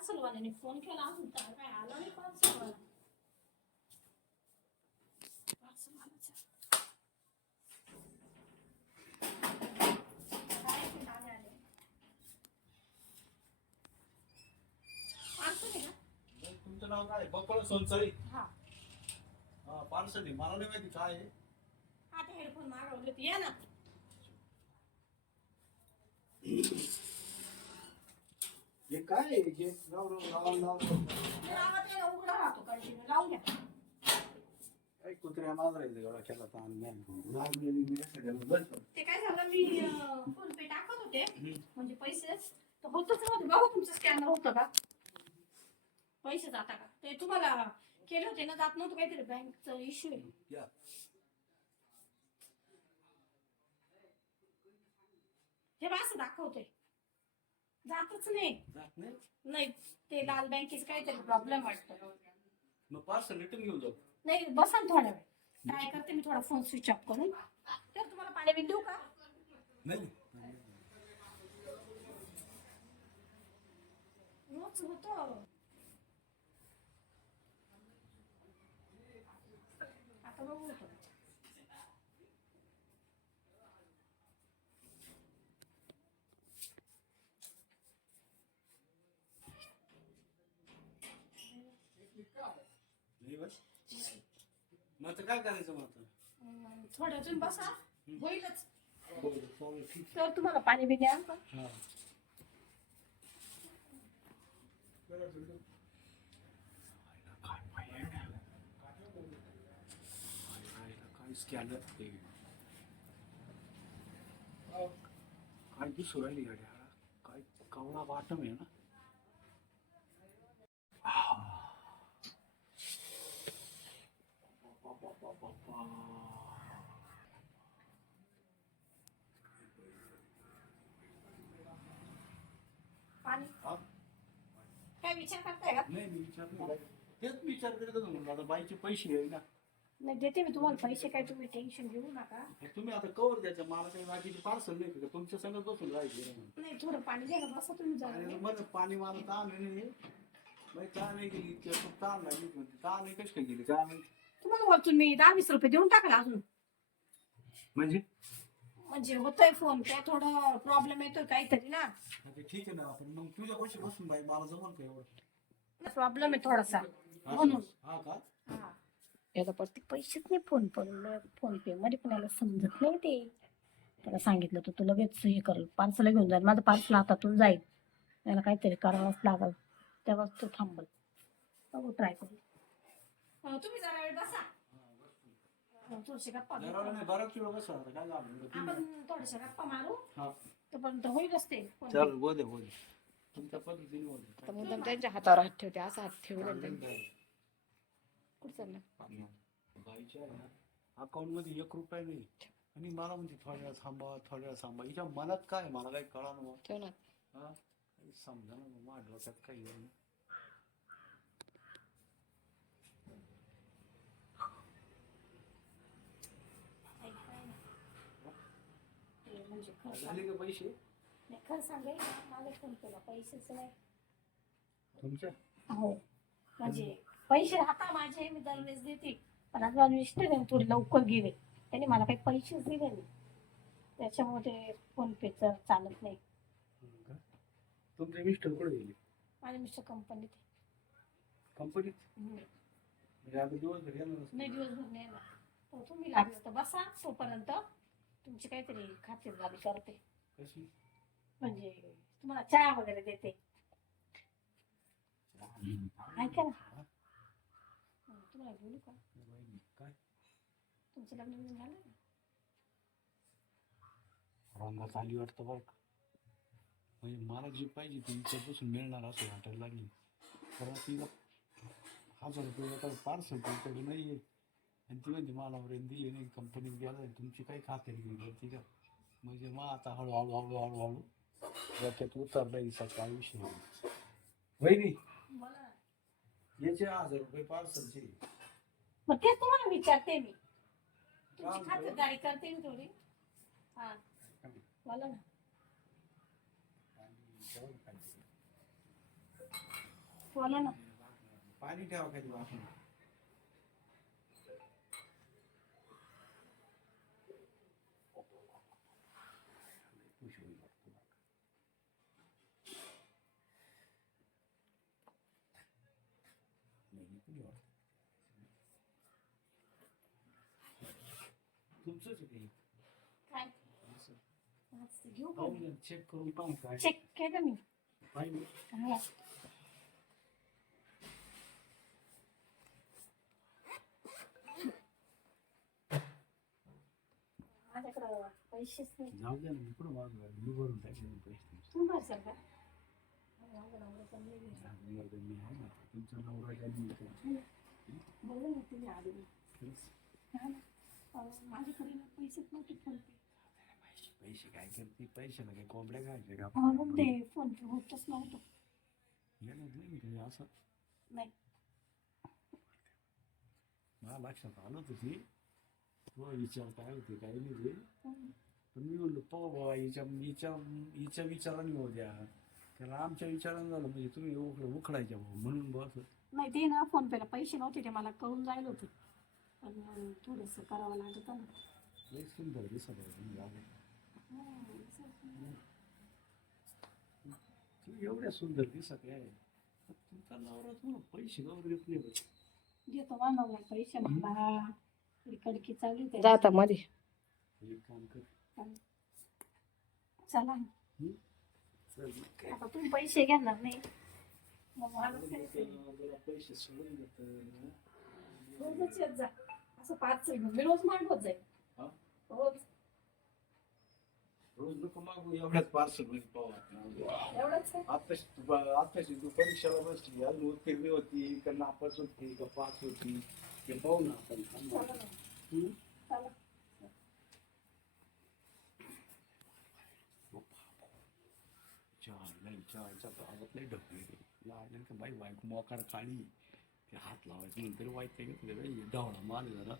पार्सलवाल्याने phone केला तर काय आला नाही पार्सलवाला तुमचं नाव काय? बपळ सोनसळी? हा. हा पार्सल मला नाही माहिती काय आहे. हा ते हेडफोन मागवले होते या ना. हे काय आहे? हे लाव, लाव, लाव, लाव. उघडा राहतो कंटिन्यू लावून घ्या काय कुत्र्या मांजरायचं एवढा केला ताण नाही. लागलेली मी. ते काय झालं मी फोन पे टाकत होते म्हणजे पैसे तर होतच नव्हते बघा तुमचं स्कॅनर होतं का पैसे जाता का ते तुम्हाला केले होते ना जात नव्हतं काहीतरी बँकचा इश्यू आहे या. हे बा असं दाखवतोय जातच नाही. जात नाही? नाही ते लाल बँकेचं काहीतरी प्रॉब्लेम वाटतं. मग पार्सल रिटर्न घेऊन जाऊ. नाही बसा ना थोडा वेळ. ट्राय करते मी थोडा फोन स्विच ऑफ करून. तर तुम्हाला पाणी बिल देऊ का? नाही. रोज होतं आता बघू होतं नाही बस. मग आता काय करायचं मग आता? अं, थोड्या अजून बसा होईलच. तर तुम्हाला पाणी आहे. हा. काय ते काय राहिली कवळा बाटम आहे ना पाणी हा? काय विचार करताय का? नाही मी विचार नाही. तेच विचार करत होतो म्हणलं आता बाईचे पैसे आहे ना. नाही देते मी तुम्हाला पैसे काय तुम्ही टेन्शन घेऊ नका. हे तुम्ही आता कवर द्यायचं मला काही बाकीचे पार्सल नाही का? तुमच्या संगत बसून राहायचे. नाही थोडं पाणी द्या ना बसा तुम्ही आणि जरा बरं पाणी मला ताण नाही बाई ताण नाही? गेली इतक्या खूप ताण नाही म्हणते ताण नाही कशी काय गेली? काय माहिती तुम्हाला वरतून मी दहा वीस रुपये देऊन टाकला अजून. म्हणजे? म्हणजे होतोय फोन काय थोडं प्रॉब्लेम येतोय काहीतरी ना. ठीक आहे ना आपण मग तुझ्या पैसे बसून बाई मला जमल का एवढं? प्रॉब्लेम आहे थोडासा. म्हणून हा का? हा. याला प्रत्येक पैसेच नाही फोन पण फोन पे मध्ये पण याला समजत नाही ते. त्याला सांगितलं तर तू लगेच हे कर पार्सल घेऊन जाईल. माझं पार्सल हातातून जाईल. त्याला काहीतरी करावंच लागल. तेव्हाच तो थांबल. बघू ट्राय करू. अं, तुम्ही जरा वेळ बसा. थोडीशी गप्पा घेऊ. जरा नाही बराच वेळ बसा आता काय झालं? आपण थोड्याशा गप्पा मारू. हा. तोपर्यंत होईलच ते phone पे. चल बोल बोल तुमच्या पद्धतीने बोल तर मुद्दाम त्यांच्या हातावर हात ठेवते असा हात ठेवले कुठं चाललं? बाईच्या आहे ना अकाउंटमध्ये एक रुपया नाही. आणि मला म्हणजे थोड्या वेळ थांबा थोड्या वेळ थांबा. हिच्या मनात काय? मला काही कळा ना ठेव ना. हा? काही समजा ना माझ्या डोक्यात काही आहे ना. ऐक काय ना. ते म्हणजे खरं सांग- झाले का पैसे? नाही, खरं सांगाय मला फोन केला पैसेच नाही. तुमच्या? हो म्हणजे पैसे राहता माझे मी दरवेळेस देते. पण आता माझे मिस्टर आहे थोडे लवकर गेले त्यांनी मला काही पैसेच दिले नाही. त्याच्यामुळे ते फोन पेचं चालत नाही. तुमचे मिस्टर कुठे गेले? माझे मिस्टर कंपनीत आहे. कंपनीत? हम्म. म्हणजे आता दिवसभर नाही दिवसभर नाही येणार. हो तुम्ही लागलं तर बसा तोपर्यंत तुमची काहीतरी खातिरदारी करते. कशी? म्हणजे तुम्हाला चहा वगैरे देते. ऐका ना. तुम्हाला बोलू का? काय? तुमचं लग्न बिग्न झालं? ना रंगात आली वाटतं बरं का. म्हणजे मला जी पाहिजे ती तिच्यापासून मिळणार असं वाटायला लागली. कारण तिला हजार रुपये पार्सल तुमच्याकडे नाही आहे आणि ती म्हणते मला वगैरे दिली नाही कंपनीत गेला तुमची काही खात्री घेऊन ती का म्हणजे मग आता हळूहळू हळूहळू हळू डोक्यात उतरला हिचा काय विषय नाही. वहिनी याचे हजार रुपये पार्सलचे मग तेच तुम्हाला विचारते मी. तुमची. खातिरदारी करते मी थोडी. हा. बोला ना. बोला ना. पाणी ठेवा खाली वाटून तुमचंच आहे काय असं. घेऊ का? चेक करून पाहू काय चेक केलं मी हा. माझ्याकडं पैसेच नाही जाऊ द्या ना मी कुठं मागू मी भरून टाकेन पैसे भरसाल का तुमचा तुम्ही ना. अहो, माझ्याकडे ना पैसेच नव्हते फोन पे पैसे काय करते पैशाला काय कोंबड्या खायचे का म्हणून ते फोन पे होतच नव्हतं येणार नाही म्हणजे असं नाही मला लक्षात आलं होतं ते तो विचार काय होते काय नाही ते हम्म. पण मी म्हणलो पाहू बाबा हिच्या हिच्या हिच्या विचाराने होऊ द्या त्याला आमच्या विचाराने झालं म्हणजे तुम्ही उकड उखडायच्या भाऊ म्हणून बस नाही ते ना फोन पेला. पैसे नव्हते ते मला कळून जायला होते. पण थोडंसं करावं लागत ना. लई सुंदर दिसत आहे तुम्ही एवढ्या सुंदर दिसत आहे. पण तुमचा नवरा तुम्हाला पैसे गौर देत नाही बरं. देतो मानवला पैसे मला कडकी चालली होती. जाता मध्ये. एक काम कर. चला. चल काय आता तुम्ही पैसे घेणार नाही. मग मला पैसे सोडून देतं रोजच येत जा. असं पाच मी रोज मागवत जाईल? रोज. रोज नको मागू एवढ्याच पार्सलमध्ये पाहू. एवढंच तू आत्ताशी तू परीक्षेला बसली अजून उत्तीर्ण होती का नापास होती का पास होती. ते पाहू ना आपण. चला ना. हम्म? नाही चारच्या गावात ढकली लागले का बाई बायको मोकार काळी ते हात लावायचं नंतर वाईट काय घेतलं डावळा मार जरा